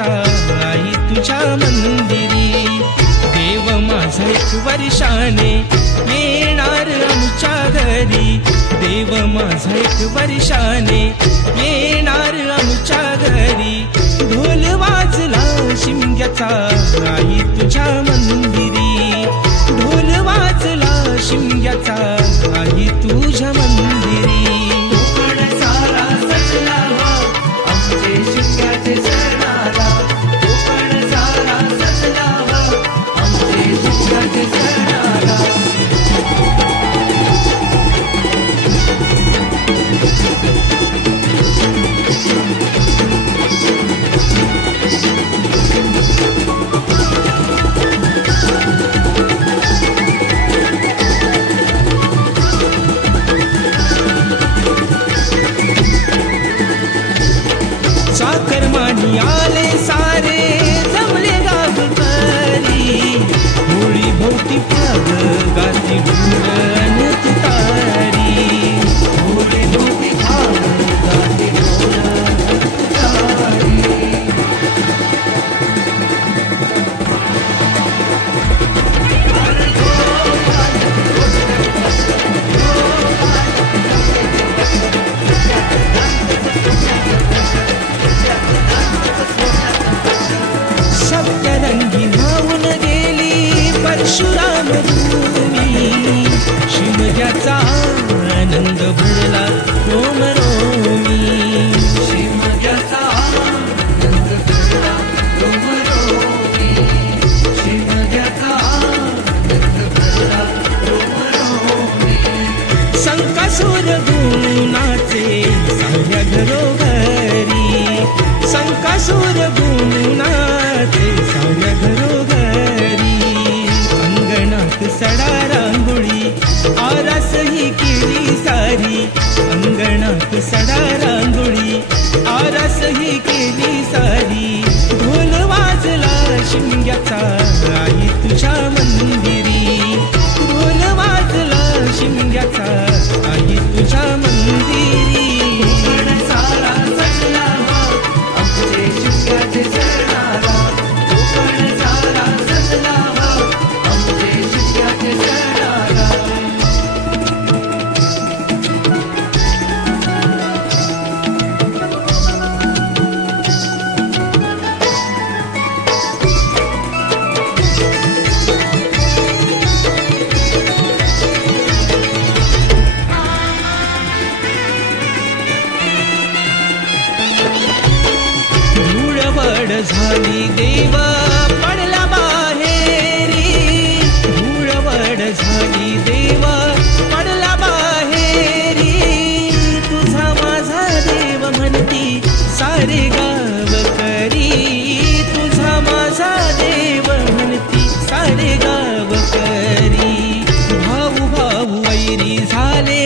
शिमग्याचा आई तुझ्या मंदिरी. देव माझा एक वर्षाने येणार आमच्या घरी. देव माझा एक वर्षाने येणार आमच्या घरी. ढोल वाजला शिमग्याचा आई तुझ्या मंदिरी. ढोल वाजला शिमग्याचा आई तुझ्या मंदिरी. सारा सजला आमचे शिमग्याचे सणाला. कोकण सारा सजला आमचे शिमग्याचे सणाला. चाकरमानी आले सारे जमले गावकरी. होळी भोवती पाग गाती ढोलन तुतारी. होळी भोवती भाग गाते ढोल तुतारी. सप्तरंगी वाहून गेली परशुराम भूमी. शिमग्याचा आनंद भरला रोम रोमी. शिमग्याचा आनंद भरला रोमरोमी. शिमग्याचा आनंद भरला रोमरोमी. संकासुर गुणाचे साऱ्या घरोघरी. संकासुर गुणाचे साऱ्या घरोघरी. अंगणात सडा रांगोळी आरास ही केली सारी. अंगणात सडा रांगोळी आरास ही केली सारी. ढोल वाजला शिमग्याचा आई तुझ्या मंदिरी. ढोल वाजला शिमग्याचा आई तुझ्या मंदिरी. कोकण सारा सजला आमचे शिमग्याचे सणाला. कोकण सारा सजला आमचे शिमग्याचे सणाला. धूळवड झाली देव पडला बाहेरी. धूळवड झाली देव पडला बाहेरी. तुझा माझा देव म्हणती सारे गाव करी. तुझा माझा देव म्हणती सारे गाव करी. भाऊ भाऊ वैरी झाले